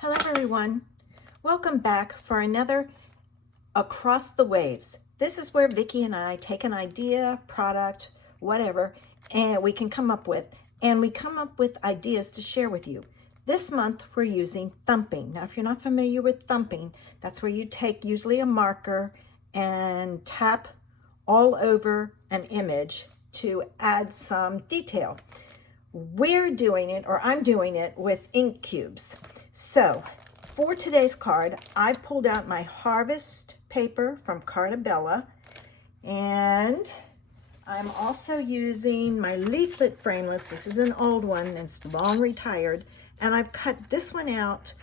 Hello everyone, welcome back for another Across the Waves. This is where Vicki and I take an idea, product, whatever, and we come up with ideas to share with you. This month we're using thumping. Now if you're not familiar with thumping, that's where you take usually a marker and tap all over an image to add some detail. We're doing it, or I'm doing it, with ink cubes. So for today's card, I pulled out my harvest paper from Carta, and I'm also using my leaflet framelits. This is an old one that's long retired, and I've cut this one out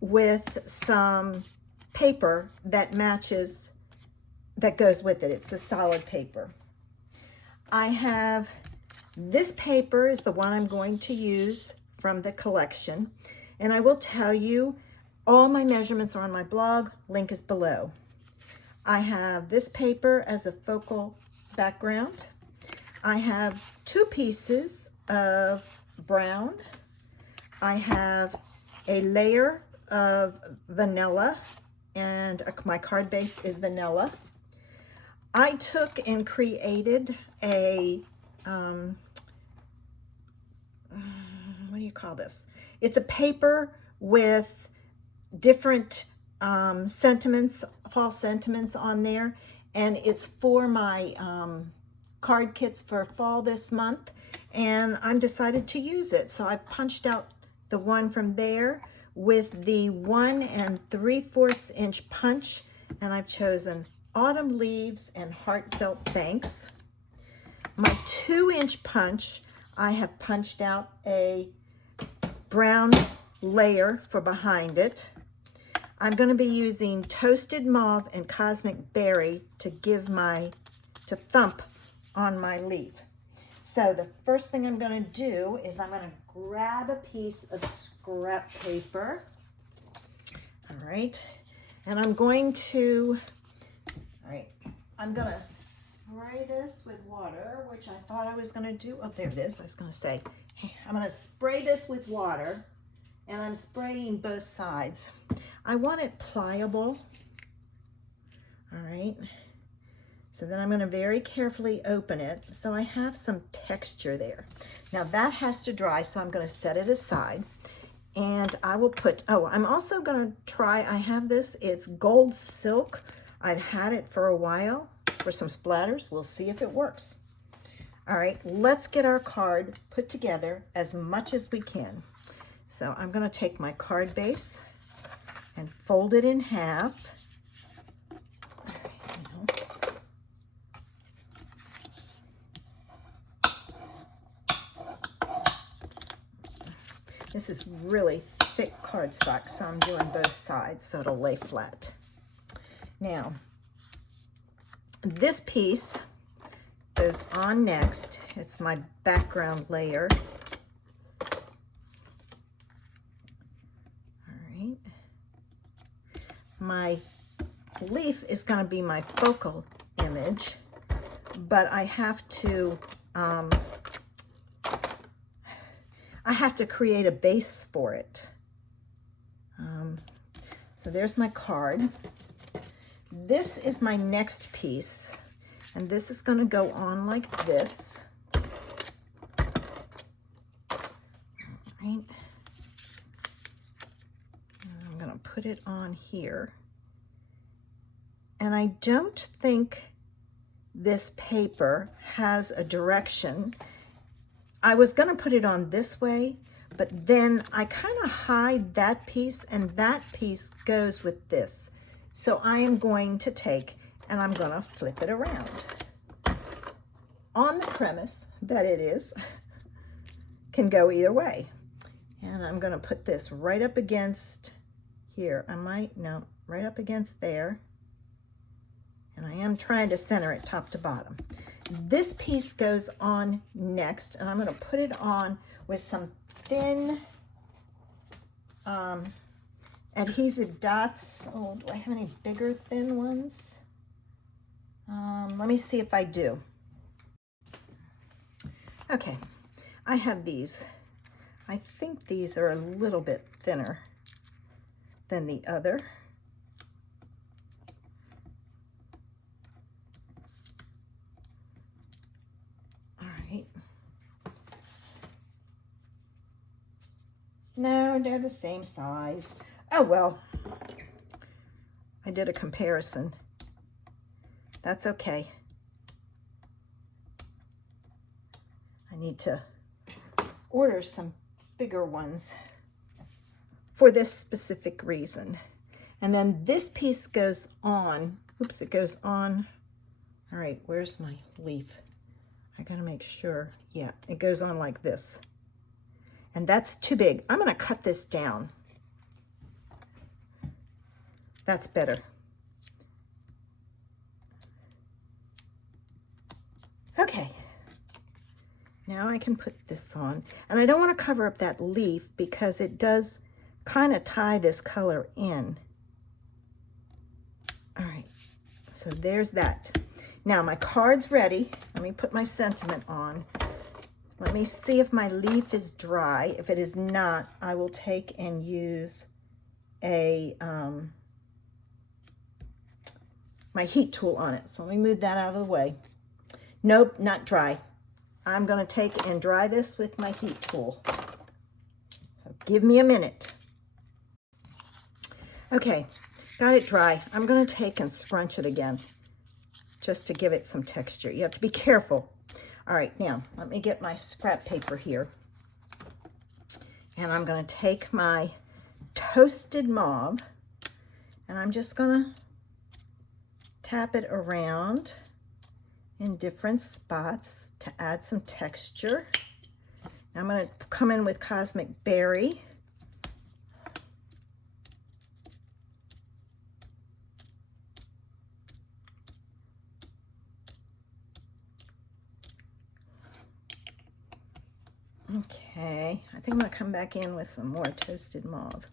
with some paper that matches, that goes with it. It's the solid paper. I have this paper is the one I'm going to use from the collection. And I will tell you, all my measurements are on my blog, link is below. I have this paper as a focal background. I have 2 pieces of brown. I have a layer of vanilla, and my card base is vanilla. I took and created a, what do you call this? It's a paper with different sentiments, fall sentiments on there, and it's for my card kits for fall this month, and I'm decided to use it. So I punched out the one from there with the 1 3/4 inch punch, and I've chosen autumn leaves and heartfelt thanks. My 2-inch punch, I have punched out a brown layer for behind it. I'm going to be using toasted mauve and cosmic berry to thump on my leaf. So the first thing I'm going to do is I'm going to grab a piece of scrap paper. All right. And I'm going to spray this with water, which I thought I was going to do. Oh, there it is. I was going to say, hey, I'm going to spray this with water, and I'm spraying both sides. I want it pliable. All right. So then I'm going to very carefully open it so I have some texture there. Now that has to dry, so I'm going to set it aside. And I will put, I'm also going to try, I have this, it's gold silk. I've had it for a while for some splatters. We'll see if it works. All right, let's get our card put together as much as we can. So I'm going to take my card base and fold it in half. This is really thick cardstock, so I'm doing both sides so it'll lay flat. Now, this piece goes on next. It's my background layer. All right. My leaf is going to be my focal image, but I have to create a base for it. So there's my card. This is my next piece, and this is going to go on like this. All right. And I'm going to put it on here. And I don't think this paper has a direction. I was going to put it on this way, but then I kind of hide that piece, and that piece goes with this. So I am going to take and I'm going to flip it around on the premise that it can go either way. And I'm going to put this right up against here. Right up against there. And I am trying to center it top to bottom. This piece goes on next, and I'm going to put it on with some thin adhesive dots. Oh, do I have any bigger thin ones? Let me see if I do. Okay, I have these. I think these are a little bit thinner. than the other. All right. No, they're the same size. Oh, well, I did a comparison. That's okay. I need to order some bigger ones for this specific reason. And then this piece goes on. Oops, it goes on. All right, where's my leaf? I gotta make sure. Yeah, it goes on like this. And that's too big. I'm gonna cut this down. That's better. Okay. Now I can put this on. And I don't want to cover up that leaf because it does kind of tie this color in. All right, so there's that. Now my card's ready. Let me put my sentiment on. Let me see if my leaf is dry. If it is not, I will take and use a my heat tool on it. So let me move that out of the way. Nope, not dry. I'm going to take and dry this with my heat tool. So give me a minute. Okay, got it dry. I'm going to take and scrunch it again just to give it some texture. You have to be careful. All right, now let me get my scrap paper here. And I'm going to take my toasted mauve and I'm just going to tap it around in different spots to add some texture. Now I'm going to come in with Cosmic Berry. Okay, I think I'm going to come back in with some more toasted mauve.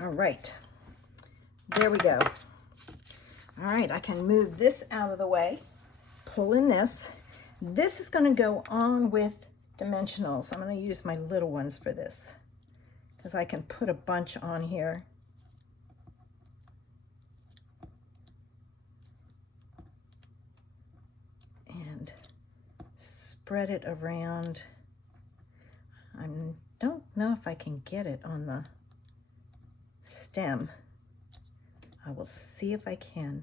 All right, there we go. All right, I can move this out of the way, pull in this. This is going to go on with dimensionals. I'm going to use my little ones for this because I can put a bunch on here. And spread it around. I don't know if I can get it on the stem. I will see if I can.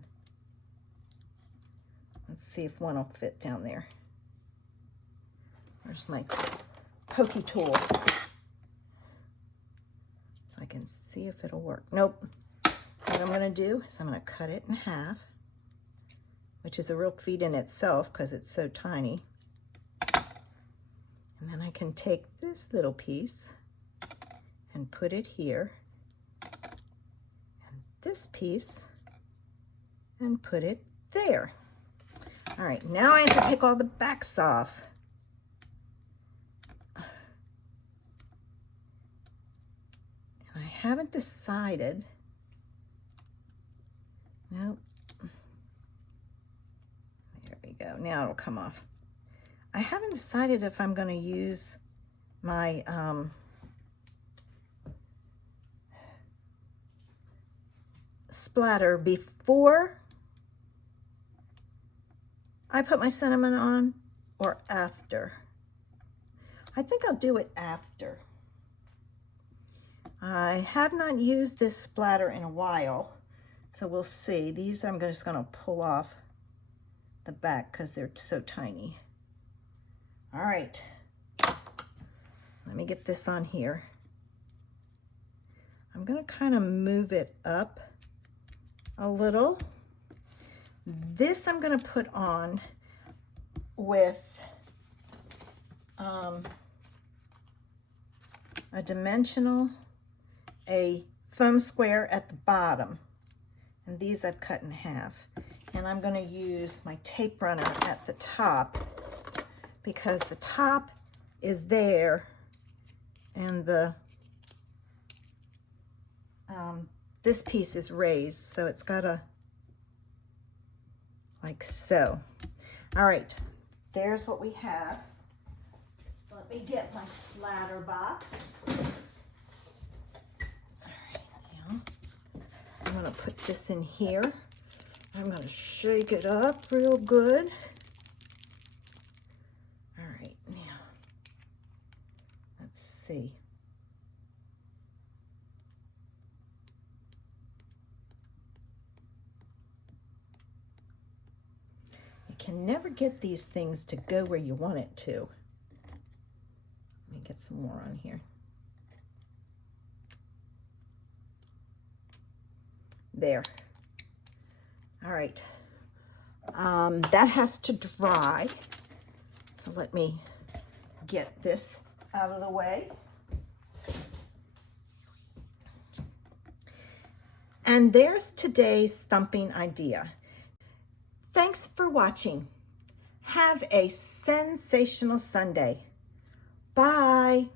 Let's see if one will fit down there. Where's my pokey tool? So I can see if it'll work. Nope. So what I'm going to do is I'm going to cut it in half, which is a real feat in itself because it's so tiny. And then I can take this little piece and put it here. This piece and put it there. All right, now I have to take all the backs off. And I haven't decided. Nope. There we go. Now it'll come off. I haven't decided if I'm going to use my splatter before I put my cinnamon on or after. I think I'll do it after. I have not used this splatter in a while, so we'll see. These I'm just going to pull off the back because they're so tiny. All right, let me get this on here. I'm going to kind of move it up a little. This I'm going to put on with a dimensional, a foam square at the bottom, and these I've cut in half. And I'm going to use my tape runner at the top because the top is there and the this piece is raised, so it's got a, like so. All right, there's what we have. Let me get my splatter box. All right, now I'm going to put this in here. I'm going to shake it up real good. All right, now let's see. You can never get these things to go where you want it to. Let me get some more on here. There. All right. That has to dry. So let me get this out of the way. And there's today's thumping idea. Thanks for watching. Have a sensational Sunday. Bye.